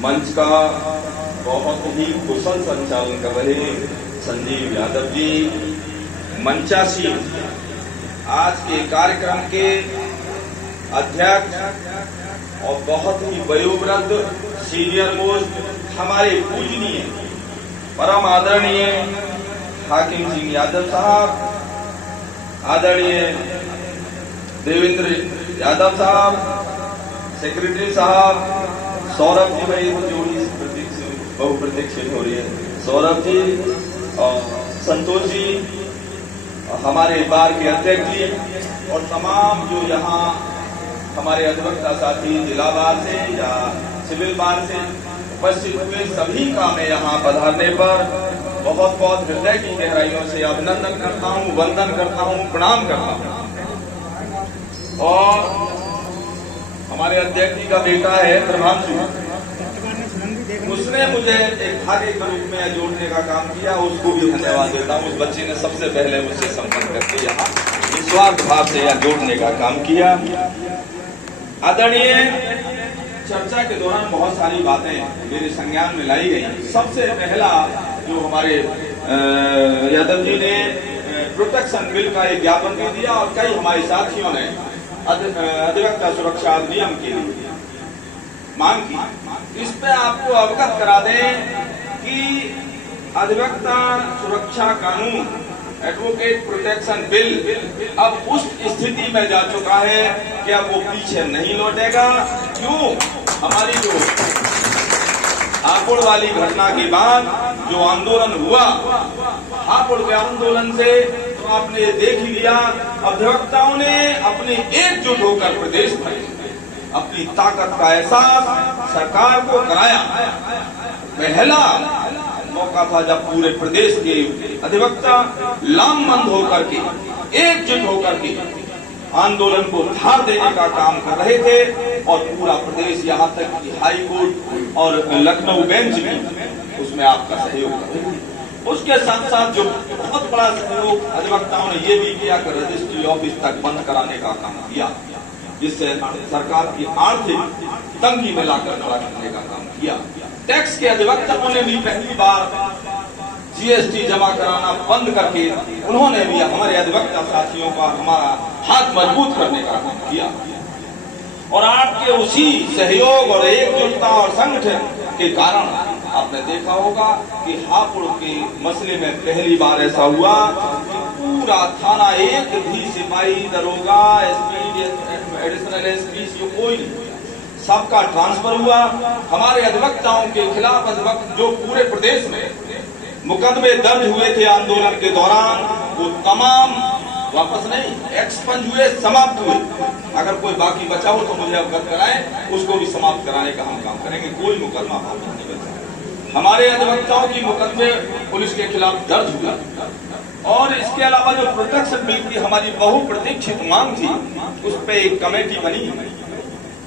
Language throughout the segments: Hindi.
मंच का बहुत ही कुशल संचालन कर रहे संजीव यादव जी, मंचासी आज के कार्यक्रम के अध्यक्ष और बहुत ही वयोवृद्ध सीनियर मोस्ट हमारे पूजनीय परम आदरणीय हाकिम सिंह यादव साहब, आदरणीय देवेंद्र यादव साहब, सेक्रेटरी साहब, सौरभ जी भाई जोड़ी बहुप्रतीक्षित हो रही है, सौरभ जी और संतोष जी, हमारे बार के अध्यक्ष जी और तमाम जो यहाँ हमारे अधिवक्ता साथी जिला बार से या सिविल बार से उपस्थित हुए सभी का मैं यहाँ पधारने पर बहुत बहुत हृदय की गहराइयों से अभिनंदन करता हूँ, वंदन करता हूँ, प्रणाम करता हूँ। और हमारे अध्यक्ष जी का बेटा है प्रभांशु, उसने मुझे एक धागे के रूप में जोड़ने का काम किया, उसको भी धन्यवाद देता हूँ। उस बच्चे ने सबसे पहले मुझसे संपर्क करके यहाँ निस्वार्थ भाव से यहाँ जोड़ने का काम किया। आदरणीय, चर्चा के दौरान बहुत सारी बातें मेरे संज्ञान में लाई गई। सबसे पहला जो हमारे यादव जी ने प्रोटेक्शन बिल का एक ज्ञापन दे दिया और कई हमारे साथियों ने अधिवक्ता सुरक्षा अधिनियम की मांग की। इस पे आपको अवगत करा दें कि अधिवक्ता सुरक्षा कानून एडवोकेट प्रोटेक्शन बिल अब उस स्थिति में जा चुका है कि अब वो पीछे नहीं लौटेगा। क्यों? हमारी जो हापुड़ वाली घटना के बाद जो आंदोलन हुआ, हापुड़ के आंदोलन से तो आपने देख ही लिया, अधिवक्ताओं ने अपने एकजुट होकर प्रदेश में अपनी ताकत का एहसास सरकार को कराया। पहला मौका था जब पूरे प्रदेश के अधिवक्ता लामबंद होकर के एकजुट होकर के आंदोलन को धार देने का काम कर रहे थे और पूरा प्रदेश यहाँ तक कि हाई कोर्ट और लखनऊ बेंच भी उसमें आपका सहयोग कर। उसके साथ साथ जो बहुत बड़ा सहयोग अधिवक्ताओं ने ये भी किया कि रजिस्ट्री ऑफिस तक बंद कराने का काम किया, जिससे सरकार की आर्थिक तंगी में लाकर खड़ा करने का काम किया। टैक्स के अधिवक्ताओं ने भी पहली बार जीएसटी जमा कराना बंद करके उन्होंने भी हमारे अधिवक्ता साथियों का हमारा हाथ मजबूत करने का काम किया। और आपके उसी सहयोग और एकजुटता और संगठन के कारण आपने देखा होगा कि हापुड़ के मसले में पहली बार ऐसा हुआ कि पूरा थाना एक भी सिपाही, दरोगा, एसपी, एडिशनल एसपी कोई नहीं, सबका ट्रांसफर हुआ। हमारे अधिवक्ताओं के खिलाफ अधिवक्त जो पूरे प्रदेश में मुकदमे दर्ज हुए थे आंदोलन के दौरान, वो तमाम वापस नहीं, एक्सपंज हुए, समाप्त हुए। अगर कोई बाकी बचा हो तो मुझे अवगत कराएं, उसको भी समाप्त कराने का हम काम करेंगे। कोई मुकदमा बाकी नहीं बचा। हमारे अधिवक्ताओं की मुकदमे पुलिस के खिलाफ दर्ज हुआ। और इसके अलावा जो प्रोटेक्शन बिल की हमारी बहुप्रतीक्षित मांग थी, उस पर एक कमेटी बनी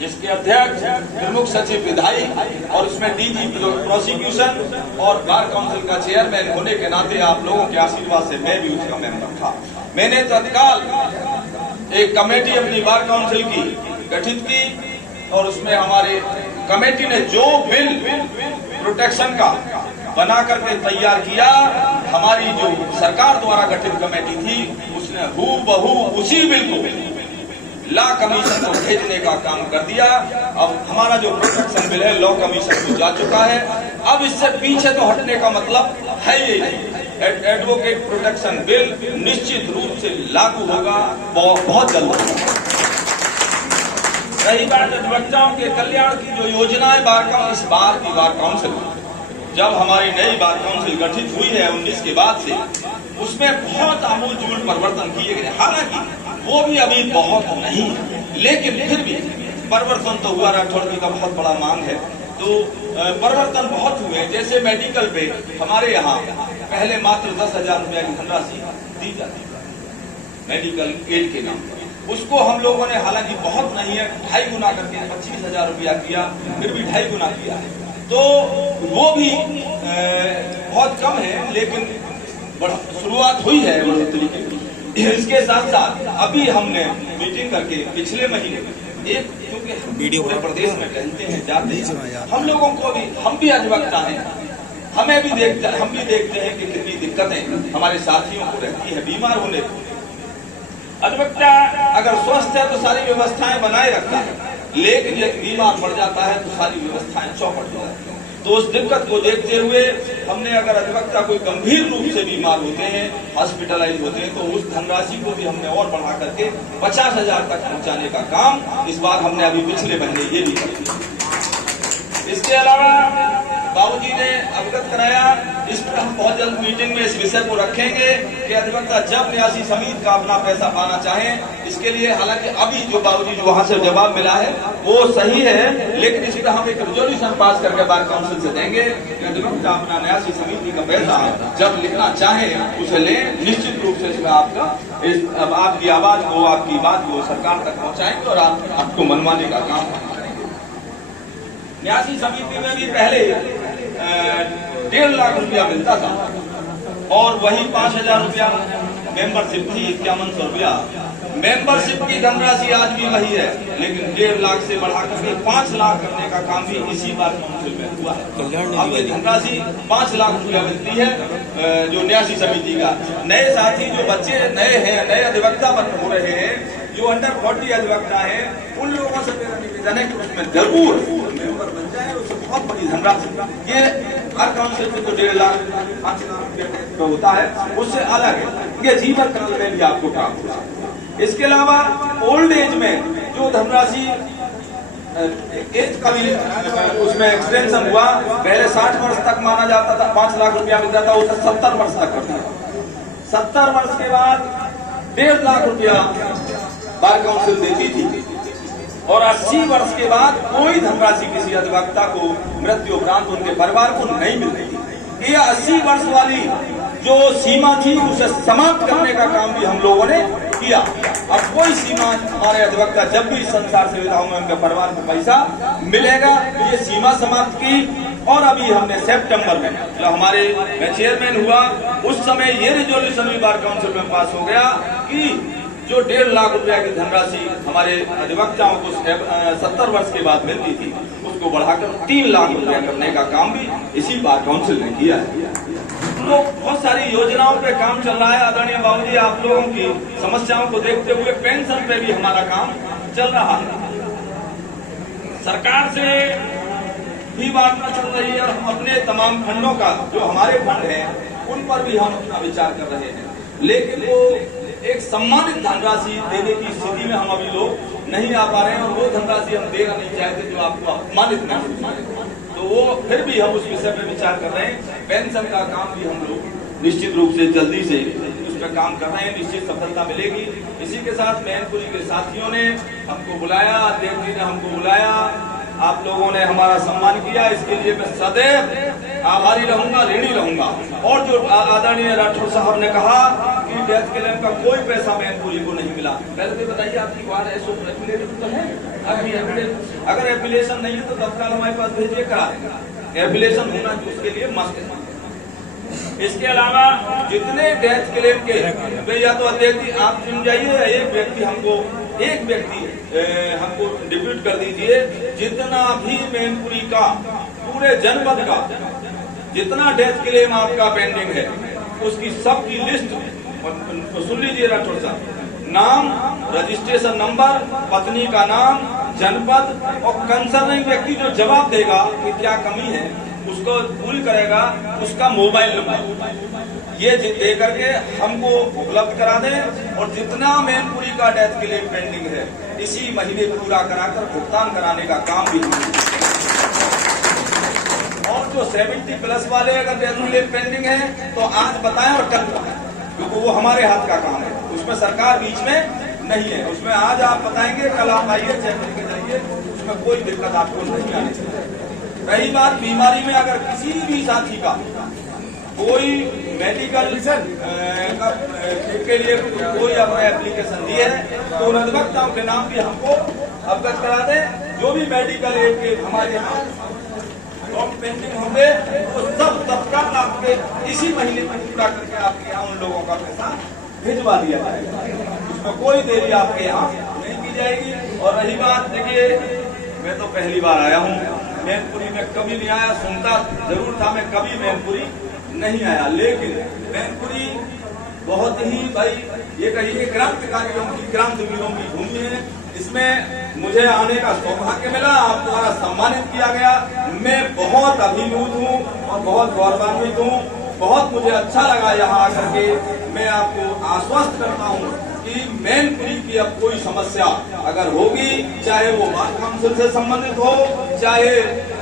जिसके अध्यक्ष प्रमुख सचिव विधायी और उसमें डीजी प्रोसिक्यूशन और बार काउंसिल का चेयरमैन होने के नाते आप लोगों के आशीर्वाद से मैं भी उसका मेंबर था। मैंने तत्काल एक कमेटी अपनी बार काउंसिल की गठित की और उसमें हमारे कमेटी ने जो बिल प्रोटेक्शन का बना करके तैयार किया, हमारी जो सरकार द्वारा गठित कमेटी थी उसने हूबहू उसी बिल को लॉ कमीशन को भेजने का काम कर दिया। अब हमारा जो प्रोटेक्शन बिल है लॉ कमीशन को जा चुका है। अब इससे पीछे तो हटने का मतलब है ही नहीं। एडवोकेट प्रोटेक्शन बिल निश्चित रूप से लागू होगा, बहुत जल्द। रही बात अधिवक्ताओं के कल्याण की जो योजना है इस बार की बार काउंसिल, जब हमारी नई बार काउंसिल गठित हुई है 19 के बाद से, उसमें बहुत आमूल परिवर्तन किए गए। हालांकि वो भी अभी बहुत नहीं, लेकिन फिर भी परिवर्तन तो हुआ। राठौड़ की का बहुत बड़ा मांग है, तो परिवर्तन बहुत हुए। जैसे मेडिकल पे हमारे यहाँ पहले मात्र 10,000 रुपया की धनराशि दी जाती है मेडिकल एड के नाम पर, उसको हम लोगों ने, हालांकि बहुत नहीं है, 2.5 गुना करके 25,000 रुपया किया, फिर भी 2.5 गुना किया है। तो वो भी बहुत कम है, लेकिन शुरुआत हुई है बढ़ोतरी की। इसके साथ साथ अभी हमने मीटिंग करके पिछले महीने एक क्योंकि पूरे प्रदेश में रहते हैं, जाते हैं, हम लोगों को भी, हम भी अधिवक्ता हैं, हम भी देखते हैं कि कितनी दिक्कतें हमारे साथियों को रहती है बीमार होने को। अधिवक्ता अगर स्वस्थ है तो सारी व्यवस्थाएं बनाए रखता है, लेकिन यदि बीमार पड़ जाता है तो सारी व्यवस्थाएं चौपट हो जाती है। तो उस दिक्कत को देखते हुए हमने, अगर अधिवक्ता कोई गंभीर रूप से बीमार होते हैं, हॉस्पिटलाइज होते हैं, तो उस धनराशि को भी हमने और बढ़ा करके 50,000 तक पहुंचाने का काम इस बार हमने अभी पिछले महीने ये भी कर दिया। इसके अलावा बाबूजी ने अवगत कराया, इस पर हम बहुत जल्द मीटिंग में इस विषय को रखेंगे कि अधिवक्ता जब न्यासी समिति का अपना पैसा पाना चाहें, इसके लिए हालांकि अभी जो बाबूजी जो वहां से जवाब मिला है वो सही है, लेकिन इस पर हम एक रेजोल्यूशन पास करके बार काउंसिल से देंगे कि अधिवक्ता अपना न्यासी समिति का पैसा जब लिखना चाहे उसे लें। निश्चित रूप से इसमें अब आपकी आवाज को, आपकी बात को सरकार तक पहुंचाएंगे और आपको मनवाने का काम करेंगे। न्यासी समिति में भी पहले 1.5 लाख रुपया मिलता था और वही 5,000 रुपया मेंबरशिप थी, 5100 रुपया मेंबरशिप की धनराशि आज भी वही है, लेकिन 1.5 लाख से बढ़ाकर के 5 लाख करने का काम भी इसी बार काउंसिल में हुआ है। अब ये धनराशि 5 लाख रुपया मिलती है जो न्यासी समिति का। नए साथी जो बच्चे नए हैं, नए अधिवक्ता हो रहे हैं, जो अंडर 40 अधिवक्ता है, उन लोगों से मेरा निवेदन है कि उसमें जरूर मेंबर बन जाए। उससे बहुत बड़ी धनराशि ये हर काउंसिल में तो 1.5 लाख 5 लाख रुपया होता है, उससे अलग है, ये जीवन काल में भी आपको प्राप्त होगा। इसके अलावा ओल्ड एज में जो धनराशि एज का भी उसमें एक्सटेंशन हुआ, पहले 60 वर्ष तक माना जाता था, 5 लाख रुपया मिलता था, उसे 70 वर्ष तक कर दिया। 70 वर्ष के बाद 1.5 लाख रुपया बार काउंसिल देती थी और 80 वर्ष के बाद कोई धनराशि किसी अधिवक्ता को मृत्यु उपरांत उनके परिवार को नहीं मिल रही थी। ये 80 वर्ष वाली जो सीमा थी उसे समाप्त करने का काम भी हम लोगों ने किया। अब कोई सीमा, हमारे अधिवक्ता जब भी संसार से विदा होंगे उनके परिवार को पैसा मिलेगा, ये सीमा समाप्त की। और अभी हमने सितंबर में जो हमारे चेयरमैन हुआ उस समय ये रिजोल्यूशन भी बार काउंसिल में पास हो गया कि जो 1.5 लाख रुपया की धनराशि हमारे अधिवक्ताओं को 70 वर्ष के बाद मिलती थी उसको बढ़ाकर 3 लाख रुपया करने का काम भी इसी बार काउंसिल ने किया है। तो बहुत सारी योजनाओं पे काम चल रहा है। आदरणीय बाबूजी, आप लोगों की समस्याओं को देखते हुए पेंशन पे भी हमारा काम चल रहा है। सरकार से भी बात चल रही है और हम अपने तमाम फंडों का, जो हमारे फंड हैं, उन पर भी हम अपना विचार कर रहे हैं, लेकिन वो एक सम्मानित धनराशि देने की स्थिति में हम अभी लोग नहीं आ पा रहे हैं और वो धनराशि हम देना नहीं चाहते जो आपको अपमानित महसूस करे। तो वो फिर भी हम उस विषय पर विचार कर रहे हैं। पेंशन का काम भी हम लोग निश्चित रूप से जल्दी से उस पर काम कर रहे हैं, निश्चित सफलता मिलेगी। इसी के साथ मैनपुरी के साथियों ने हमको बुलाया, अध्यक्ष जी ने हमको बुलाया, आप लोगों ने हमारा सम्मान किया, इसके लिए मैं सदैव आभारी रहूंगा, ऋणी रहूंगा। और जो आदरणीय राठौर साहब ने कहा कि डेथ क्लेम का कोई पैसा मैनपुरी को नहीं मिला, पहले तो बताइए आपकी बात है, तो है अगर एफिलिएशन नहीं है तो तत्काल हमारे पास भेजिए, करा देंगे। एफिलिएशन होना तो उसके लिए मस्त है। इसके अलावा जितने डेथ क्लेम के, या तो अध्यक्ष जी आप चुन जाइए, एक व्यक्ति हमको डिप्यूट कर दीजिए, जितना भी मैनपुरी का पूरे जनपद का जितना डेथ क्लेम आपका पेंडिंग है उसकी सबकी लिस्ट सुन लीजिए राठौर साहब। नाम, रजिस्ट्रेशन नंबर, पत्नी का नाम, जनपद और कंसर्निंग व्यक्ति जो जवाब देगा कि क्या कमी है उसको पूरी करेगा, उसका मोबाइल नंबर ये दे करके हमको उपलब्ध करा दें। और जितना मैनपुरी का डेथ क्लेम पेंडिंग है इसी महीने पूरा कराकर भुगतान कराने का काम भी। और जो 70+ वाले अगर डेथ क्लेम पेंडिंग है तो आज बताएं और कल बताएं, क्योंकि वो हमारे हाथ का काम है, उसमें सरकार बीच में नहीं है। उसमें आज आप बताएंगे, कल आप आइए, चेक करके जाइए, उसमें कोई दिक्कत आपको नहीं आनी चाहिए। रही बात बीमारी में, अगर किसी भी साथी का कोई मेडिकल के लिए कोई अपना एप्लीकेशन दी है तो उन अधिवक्ताओं के नाम भी हमको अवगत करा दें। जो भी मेडिकल एड के हमारे यहाँ पेंडिंग होंगे वो सब तत्काल आपके इसी महीने में पूरा करके आपके यहाँ उन लोगों का पैसा भिजवा दिया जाएगा। उसमें कोई देरी आपके यहाँ नहीं की जाएगी। और रही बात, देखिए मैं तो पहली बार आया हूँ मैनपुरी में, कभी नहीं आया, सुनता जरूर था, मैं कभी मैनपुरी नहीं आया, लेकिन मैनपुरी बहुत ही भाई ये कहिए क्रांतिकारियों की, क्रांतिवीरों की भूमि है। इसमें मुझे आने का सौभाग्य मिला, आप द्वारा सम्मानित किया गया, मैं बहुत अभिभूत हूँ और बहुत गौरवान्वित हूँ, बहुत मुझे अच्छा लगा यहाँ आकर के। मैं आपको आश्वस्त करता हूँ कि मैनपुरी की अब कोई समस्या अगर होगी, चाहे वो वार्ड काउंसिल से संबंधित हो, चाहे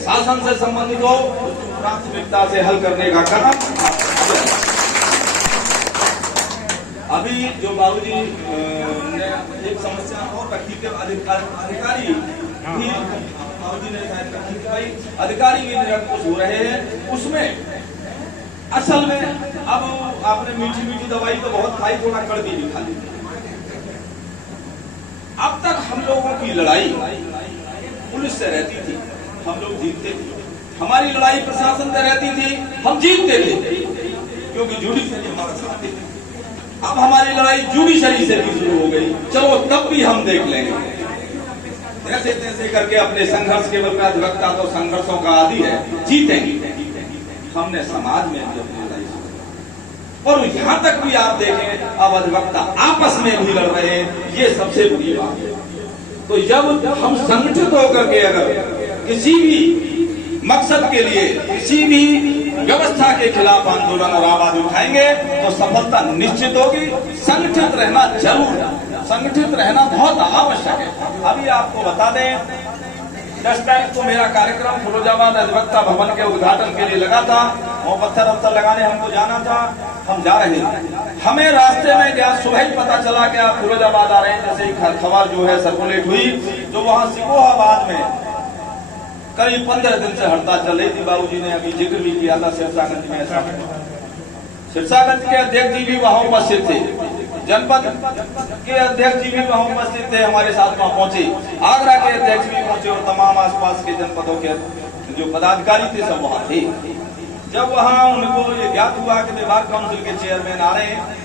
शासन से संबंधित हो, उसको प्राथमिकता से हल करने का काम। अभी जो बाबूजी ने एक समस्या और रखी थी, अधिकारी भी बाबूजी ने शायद रखी थी, भाई अधिकारी भी निरंकुश हो रहे हैं। उसमें असल में अब आपने मीठी मीठी दवाई तो बहुत खाई, थोड़ा कड़वी भी खा ली। अब तक हम लोगों की लड़ाई पुलिस से रहती थी, हम लोग जीतते थे, हमारी लड़ाई प्रशासन से रहती थी, हम जीतते थे, क्योंकि जुडिशरी हमारा साथ थी। अब हमारी लड़ाई जुडिशरी से भी शुरू हो गई, चलो तब भी हम देख लेंगे, जैसे तैसे करके अपने संघर्ष, केवल का अधिवक्ता तो संघर्षों का आदि है, जीतेंगे। हमने समाज में भी अपनी लड़ाई शुरू, और यहाँ तक भी आप देखें अब अधिवक्ता आपस में भी लड़ रहे हैं, ये सबसे बुरी बात है। तो जब हम संगठित होकर के अगर किसी भी मकसद के लिए, किसी भी व्यवस्था के खिलाफ आंदोलन और आवाज उठाएंगे तो सफलता निश्चित होगी। संगठित रहना जरूर है, संगठित रहना बहुत आवश्यक है। अभी आपको बता दें, 10 तारीख को मेरा कार्यक्रम फिरोजाबाद अधिवक्ता भवन के उद्घाटन के लिए लगा था, और पत्थर लगाने हमको जाना था, हम जा रहे थे। हमें रास्ते में क्या सुबह ही पता चला कि आप फिरोजाबाद आ रहे हैं, जैसे ही खबर जो है सर्कुलेट हुई, तो वहाँ सिकोहाबाद में करीब 15 दिन से हड़ताल चल रही थी। बाबूजी ने अभी जिक्र भी किया था सिरसागंज में, ऐसा सिरसागंज के अध्यक्ष जी भी वहाँ उपस्थित थे, जनपद के अध्यक्ष जी भी वहाँ उपस्थित थे, हमारे साथ वहाँ पहुंचे, आगरा के अध्यक्ष भी पहुंचे, और तमाम आसपास के जनपदों के जो पदाधिकारी थे सब वहाँ थे। जब वहाँ उनको ये ज्ञात हुआ कि विभाग काउंसिल के चेयरमैन आ रहे हैं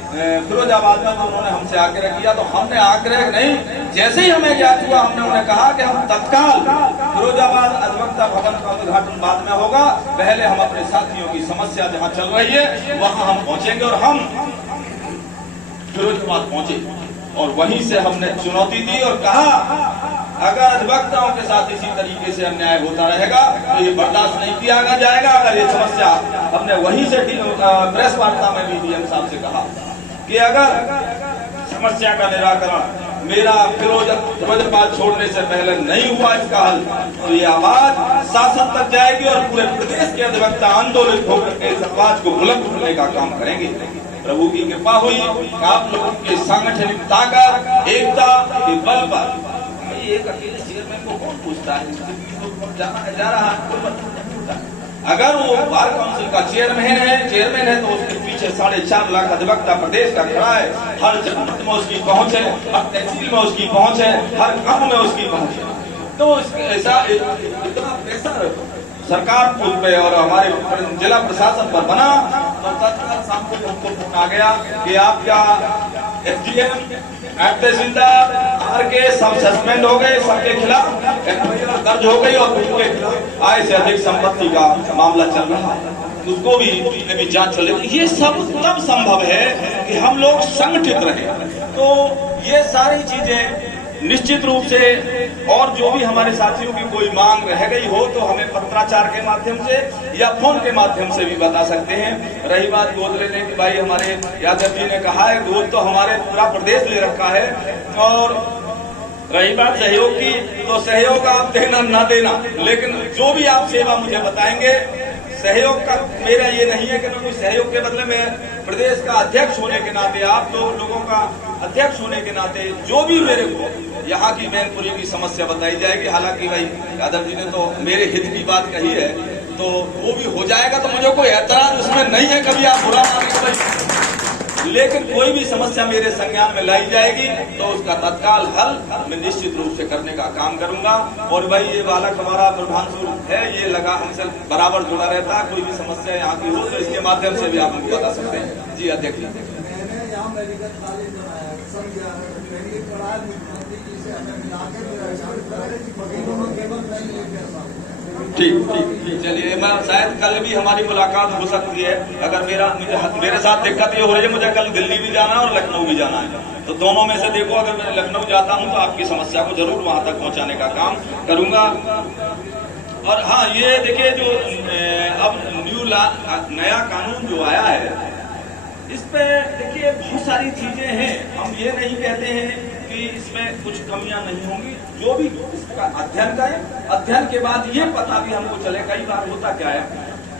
फिरोजाबाद में, तो उन्होंने हमसे आग्रह किया। तो हमने आग्रह नहीं, जैसे ही हमें ज्ञात हुआ हमने उन्हें कहा कि हम तत्काल फिरोजाबाद अधिवक्ता भवन का उद्घाटन बाद में होगा, पहले हम अपने साथियों की समस्या जहाँ चल रही है वहाँ हम पहुंचेंगे। और हम फिरोजाबाद पहुंचे और वहीं से हमने चुनौती दी और कहा अगर अधिवक्ताओं के साथ इसी तरीके से अन्याय होता रहेगा तो ये बर्दाश्त नहीं किया जाएगा। अगर ये समस्या, हमने वहीं से प्रेस वार्ता में भी डीएम साहब से कहा कि अगर समस्या का निराकरण मेरा फिरोजाबाद छोड़ने से पहले नहीं हुआ इसका हल, तो ये आवाज शासन तक जाएगी और पूरे प्रदेश के अधिवक्ता आंदोलित होकर के इस आवाज को बुलंद करने का काम करेंगे। प्रभु की कृपा हुई, आप लोगों के सांगठनिक ताकत, एकता के बल पर एक अकेले चेयरमैन को कौन पूछता है, जा रहा है। अगर वो बार काउंसिल का चेयरमैन है तो उसके पीछे 4.5 लाख अधिवक्ता प्रदेश का खड़ा है, हर जनपद में उसकी पहुंच है, हर तहसील में उसकी पहुंच है, हर गांव में उसकी पहुंच है। तो ऐसा इतना प्रेशर सरकार पे और हमारे जिला प्रशासन पर बना, तो तत्काल शाम को हमको फोन आ गया कि आपका एसडीएम, तहसीलदार, आरके सब सस्पेंड हो गए, सबके खिलाफ एफआईआर दर्ज हो गई और उनके खिलाफ आय से अधिक संपत्ति का मामला चल रहा है, उसको भी जांच चल रही है। ये सब तब संभव है कि हम लोग संगठित रहे। तो ये सारी चीजें निश्चित रूप से, और जो भी हमारे साथियों की कोई मांग रह गई हो तो हमें पत्राचार के माध्यम से या फोन के माध्यम से भी बता सकते हैं। रही बात गोद लेने की, भाई हमारे यादव जी ने कहा है गोद तो हमारे पूरा प्रदेश ले रखा है, और रही बात सहयोग की, तो सहयोग आप देना ना देना, लेकिन जो भी आप सेवा मुझे बताएंगे, सहयोग का मेरा ये नहीं है कि मैं कोई सहयोग के बदले में प्रदेश का अध्यक्ष होने के नाते, आप तो लोगों का अध्यक्ष होने के नाते जो भी मेरे को यहाँ की मैनपुरी की समस्या बताई जाएगी। हालांकि भाई यादव जी ने तो मेरे हित की बात कही है, तो वो भी हो जाएगा, तो मुझे कोई ऐतराज उसमें नहीं है, कभी आप बुरा माने भाई, लेकिन कोई भी समस्या मेरे संज्ञान में लाई जाएगी तो उसका तत्काल हल मैं निश्चित रूप से करने का काम करूंगा। और भाई ये बालक हमारा प्रधान है, ये लगा हमसे बराबर जुड़ा रहता है, कोई भी समस्या यहाँ की हो तो इसके माध्यम से भी आप हमको बता सकते हैं। जी अध्यक्ष, ठीक ठीक, चलिए मैं शायद कल भी हमारी मुलाकात हो सकती है। अगर मेरे साथ दिक्कत ये हो रही है, मुझे कल दिल्ली भी जाना है और लखनऊ भी जाना है, तो दोनों में से देखो, अगर मैं लखनऊ जाता हूं तो आपकी समस्या को जरूर वहां तक पहुंचाने का काम करूंगा। और हाँ, ये देखिए जो अब नया कानून जो आया है, इस पे देखिए बहुत सारी चीजें हैं। हम ये नहीं कहते हैं कि इसमें कुछ कमियां नहीं होंगी, जो भी इसका अध्ययन करें, अध्ययन के बाद ये पता भी हमको चले। कई बार होता क्या है,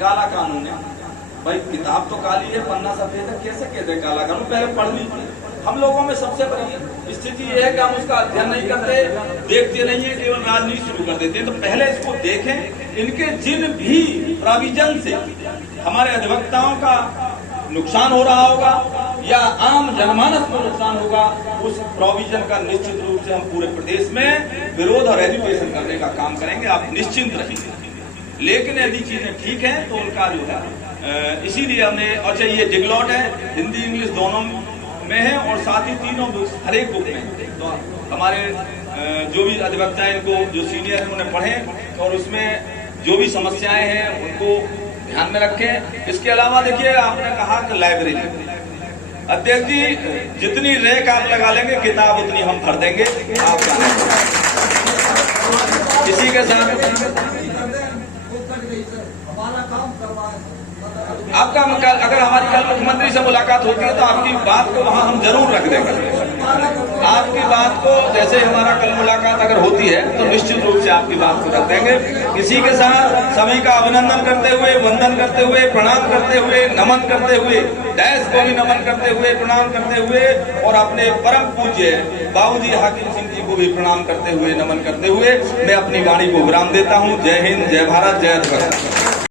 काला कानून है, भाई किताब तो काली है, पन्ना सफेद है, कैसे कहते काला कानून, पहले पढ़ लीजिए। हम लोगों में सबसे बड़ी स्थिति ये है कि हम उसका अध्ययन नहीं करते, देखते नहीं है, केवल राजनीति शुरू कर देते हैं। तो पहले इसको देखें, इनके जिन भी प्रोविजन से हमारे अधिवक्ताओं का नुकसान हो रहा होगा या आम जनमानस को नुकसान होगा, उस प्रोविजन का निश्चित रूप से हम पूरे प्रदेश में विरोध और एजुकेशन करने का काम करेंगे, आप निश्चिंत रहिए। लेकिन यदि चीजें ठीक है तो उनका जो है इसीलिए हमने, अच्छा ये डिगलॉट है, हिंदी इंग्लिश दोनों में है और साथ ही तीनों हर एक बुक में। तो हमारे जो भी अधिवक्ता है, इनको जो सीनियर है उन्होंने पढ़े और उसमें जो भी समस्याएं हैं उनको ध्यान में रखें। इसके अलावा देखिए, आपने कहा कि लाइब्रेरी, अध्यक्ष जी जितनी रैक आप लगा लेंगे किताब उतनी हम भर देंगे। आप इसी के साथ आपका अगर हमारी कल मुख्यमंत्री से मुलाकात होती है तो आपकी बात को वहां हम जरूर रख देंगे। आपकी बात को, जैसे हमारा कल मुलाकात अगर होती है तो निश्चित रूप से आपकी बात को रख देंगे। इसी के साथ सभी का अभिनंदन करते हुए, वंदन करते हुए, प्रणाम करते हुए, नमन करते हुए, देश को भी नमन करते हुए, प्रणाम करते हुए और अपने परम पूज्य बाबूजी हाकिम सिंह जी को भी प्रणाम करते हुए, नमन करते हुए मैं अपनी वाणी को विराम देता हूँ। जय हिंद, जय भारत, जय अधिवक्ता।